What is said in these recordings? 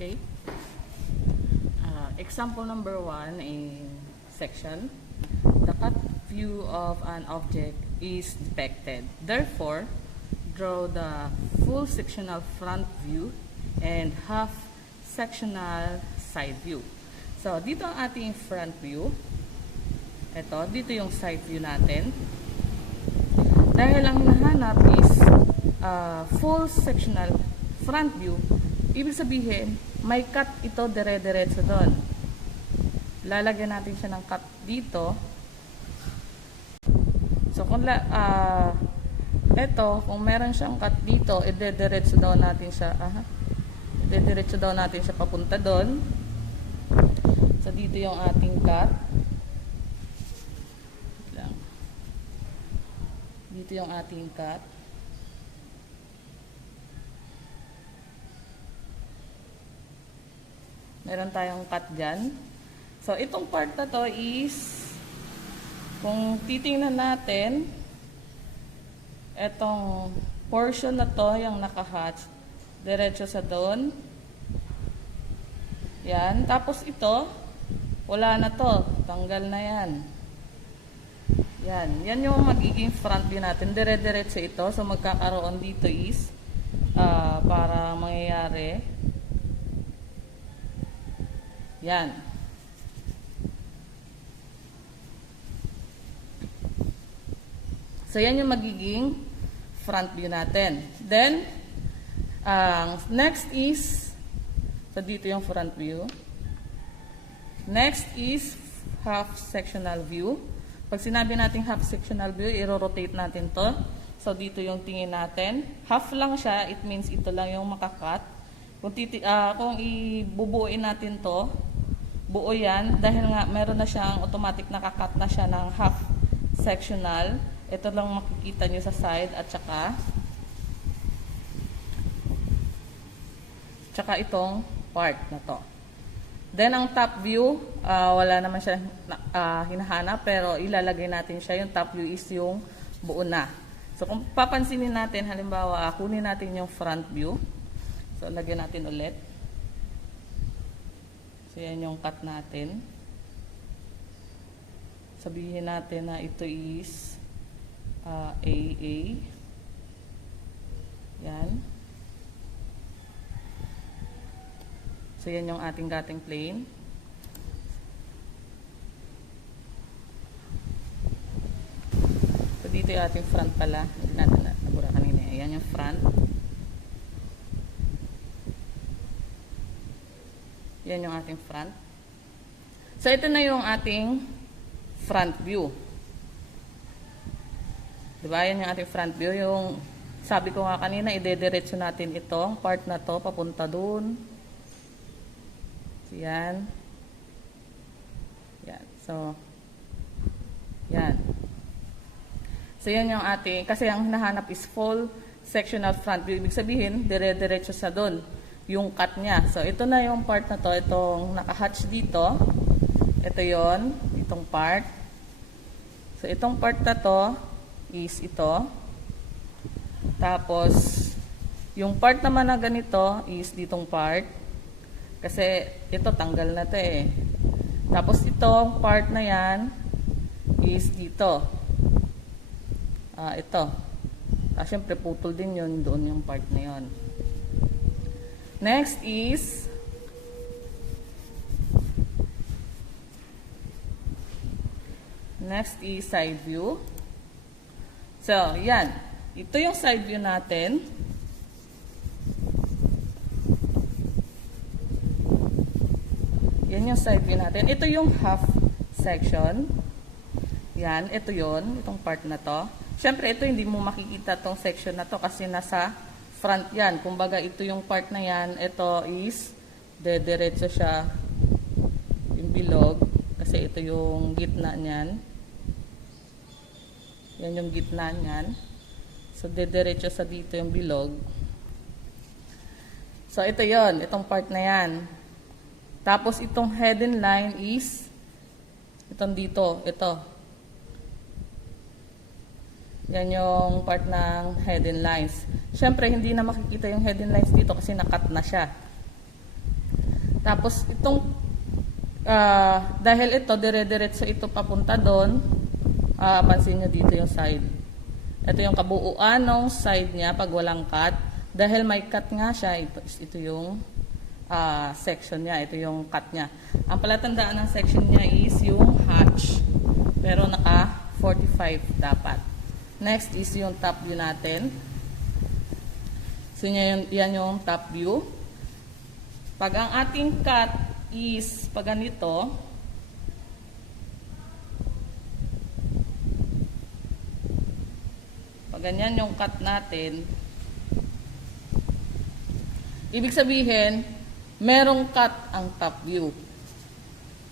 Okay. Example number 1 in section. The cut view of an object is depicted. Therefore, draw the full sectional front view and half sectional side view. So, dito ang ating front view. Ito, dito yung side view natin. Dahil ang hinahanap is full sectional front view, ibig sabihin, may cut ito dire-diretso doon. Lalagyan natin siya ng cut dito. So, kung kung meron siyang cut dito, ide-diretso daw natin siya, ide-diretso daw natin siya papunta doon. So, dito yung ating cut. Dito yung ating cut. Meron tayong cut dyan. So, itong part na to is, kung titingnan natin, itong portion na to, yung naka-hatch, diretso sa doon. Yan. Tapos ito, wala na to. Tanggal na yan. Yan. Yan yung magiging front view natin. Dire-diretso ito. So, magkakaroon dito is, para mangyayari, yan. So, yan yung magiging front view natin. Then, next is, so dito yung front view. Next is half sectional view. Pag sinabi natin half sectional view, i-rotate natin to. So, dito yung tingin natin. Half lang siya, it means ito lang yung makakat. Kung ibubuuin natin to, buo yan, dahil nga meron na siyang automatic nakakat na siya ng half sectional. Ito lang makikita nyo sa side at tsaka itong part na to. Then ang top view, wala naman siya hinahanap, pero ilalagay natin siya. Yung top view is yung buo na. So kung papansinin natin, halimbawa, kunin natin yung front view. So lagyan natin ulit. So, yan yung cut natin. Sabihin natin na ito is AA. Yan. So, yan yung ating cutting plane. So, dito yung ating front pala. Hindi natin nabura kanina. Yan yung front. Yan yung ating front. So, ito na yung ating front view. Diba? Yan yung ating front view. Yung sabi ko nga kanina, ide-diretso natin itong part na to papunta dun. So, yan. Yan. So, yan. So, yan yung ating, kasi ang hinahanap is full sectional front view. Ibig sabihin, dire-diretso sa dun yung cut niya. So, ito na yung part na to. Itong naka-hatch dito. Ito yon, itong part. So, itong part na to is ito. Tapos, yung part naman na ganito is ditong part. Kasi, ito tanggal na to eh. Tapos, itong part na yan is dito. Ito. Siyempre, putol din yun. Doon yung part na yon. Next is side view. So, yan. Ito yung side view natin. Yan yung side view natin. Ito yung half section. Yan. Ito yon, itong part na to. Siyempre, ito hindi mo makikita tong section na to kasi nasa front yan. Kumbaga, ito yung part na yan. Ito is, diretso siya yung bilog. Kasi ito yung gitna niyan. Yan yung gitna niyan. So, diretso sa dito yung bilog. So, ito yon, itong part na yan. Tapos, itong heading line is, itong dito, ito. Yan yung part ng heading lines. Siyempre, hindi na makikita yung heading lines dito kasi nakat na siya. Tapos itong dahil ito dire-diretso ito papunta doon, pansin nyo dito yung side. Ito yung kabuuan ng side niya pag walang cut. Dahil may cut nga siya, ito yung section niya, ito yung cut niya. Ang palatandaan ng section niya is yung hatch. Pero naka 45 dapat. Next is yung top view natin. So yan yung top view. Pag ang ating cut is pag ganito, pag ganyan yung cut natin, ibig sabihin, merong cut ang top view.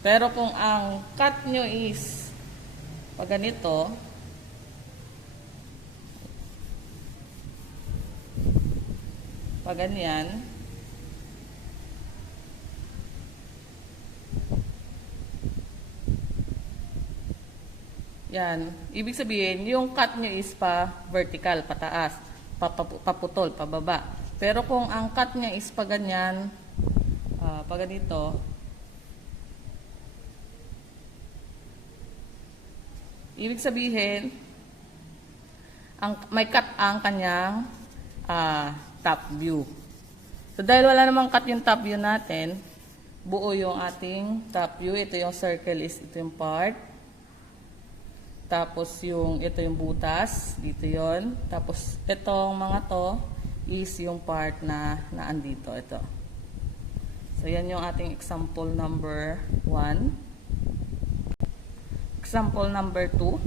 Pero kung ang cut nyo is pag ganito, pag ganyan, yan, ibig sabihin, yung cut nyo is pa vertical, pataas, paputol, pababa. Pero kung ang cut niya is pa ganyan, pa ganito, ibig sabihin, may cut ang kanyang top view. So dahil wala namang cut yung top view natin, buo yung ating top view. Ito yung circle is ito yung part. Tapos ito yung butas, dito yon. Tapos itong mga to is yung part na naandito, ito. So yan yung ating example number 1. Example number 2.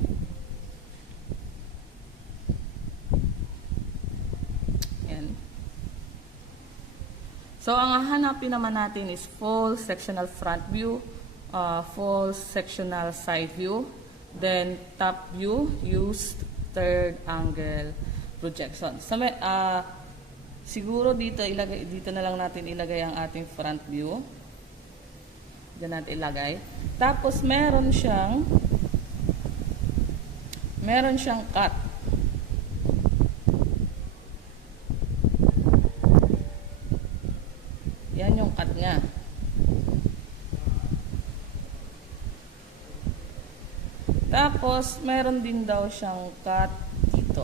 Yan. So ang hahanapin naman natin is full sectional front view, full sectional side view, then top view, used third angle projection. So siguro dito na lang natin ilagay ang ating front view. Diyan natin ilagay. Tapos meron siyang cut. Yan yung cut niya. Tapos, meron din daw siyang cut dito.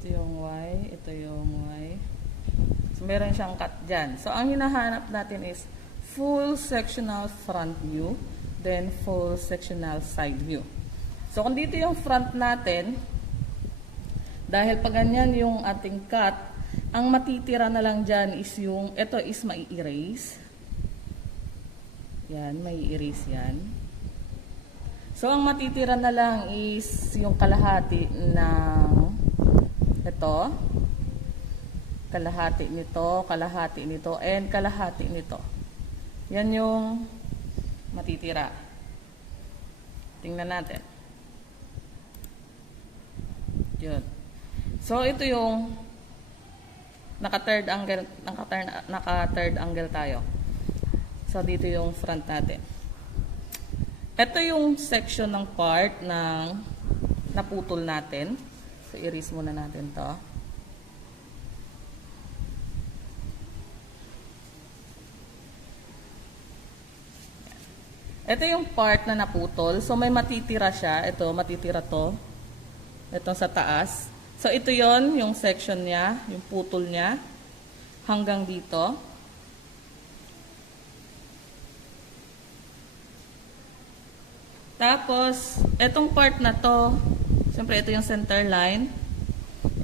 Ito yung Y, ito yung Y. So, meron siyang cut dyan. So, ang hinahanap natin is full sectional front view, then full sectional side view. So, kung dito yung front natin, dahil pag ganyan yung ating cut, ang matitira na lang dyan is yung, ito is mai-erase. Yan, mai-erase yan. So, ang matitira na lang is yung kalahati ng ito, kalahati nito, and kalahati nito. Yan yung matitira. Tingnan natin. Yun. So, ito yung naka-third angle tayo. So, dito yung front natin. Ito yung section ng part ng naputol natin. So, erase muna natin to. Ito yung part na naputol. So, may matitira siya. Ito, matitira to. Ito sa taas. So, ito yon yung section niya, yung putol niya, hanggang dito. Tapos, itong part na to, siyempre ito yung center line.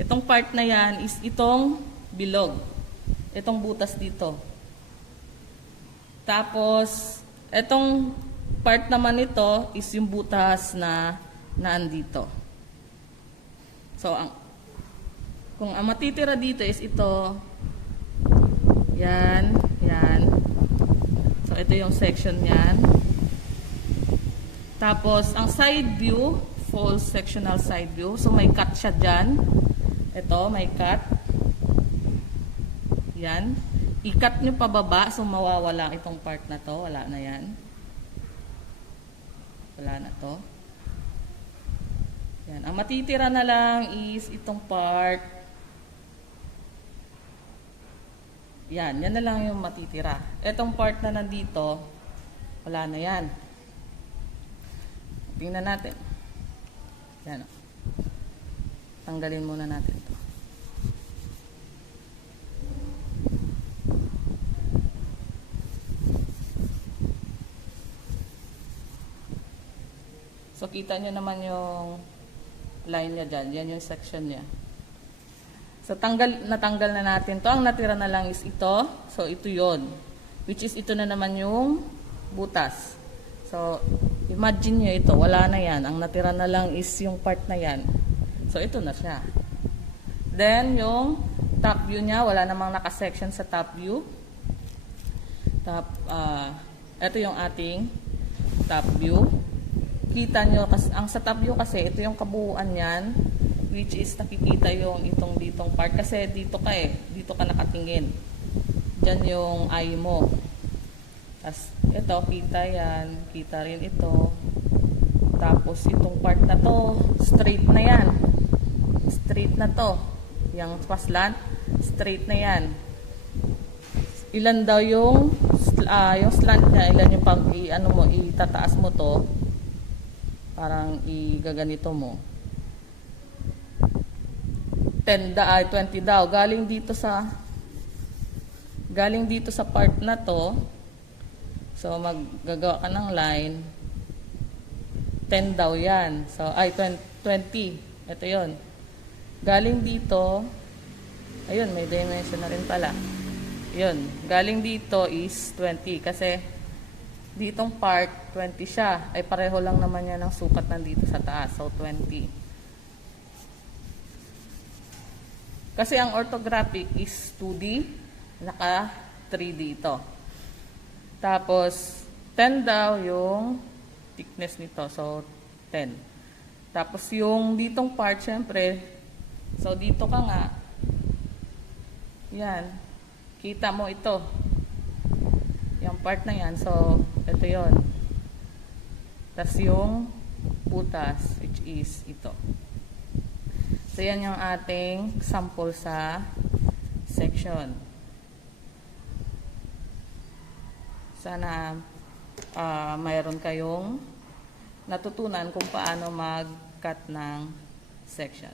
Itong part na yan is itong bilog. Itong butas dito. Tapos, itong part naman nito is yung butas na naandito. So, kung ang matitira dito is ito, yan, yan. So, ito yung section yan. Tapos, ang side view, full sectional side view. So, may cut siya dyan. Ito, may cut. Yan. I-cut nyo pababa, so mawawala itong part na to. Wala na yan. Wala na to. Yan. Ang matitira na lang is itong part. Yan. Yan na lang yung matitira. Itong part na nandito, wala na yan. Tingnan natin. Yan. Tanggalin muna natin ito. So, kita nyo naman yung line niya dyan. Yan yung section niya. So, natanggal na natin to. Ang natira na lang is ito. So, ito yon, which is ito na naman yung butas. So, imagine nyo ito. Wala na yan. Ang natira na lang is yung part na yan. So, ito na siya. Then, yung top view niya, wala namang nakasection sa top view. Ito yung ating top view. Kita nyo, ang sa top view kasi, ito yung kabuuan yan, which is nakikita yung itong ditong part. Kasi dito ka nakatingin. Diyan yung eye mo. Tapos, ito, kita yan. Kita rin ito. Tapos, itong part na to, straight na yan. Straight na to. Yung slant, straight na yan. Ilan daw yung slant niya, ilan yung itataas mo to. Parang igaganito mo. 20 daw. Galing dito sa part na to. So, maggagawa ka ng line. 10 daw yan. So, 20. Ito yon. Galing dito. Ayun, may dimension na rin pala. Yun. Galing dito is 20. Kasi, ditong part, 20 siya. Ay pareho lang naman yan ng sukat nandito sa taas. So, 20. Kasi ang orthographic is 2D. Naka 3D ito. Tapos, 10 daw yung thickness nito. So, 10. Tapos, yung ditong part, syempre, so, dito ka nga. Yan. Kita mo ito. Yung part na yan. So, ito yon. Tapos yung butas, which is ito. So, yan yung ating sample sa section. Sana mayroon kayong natutunan kung paano mag-cut ng section.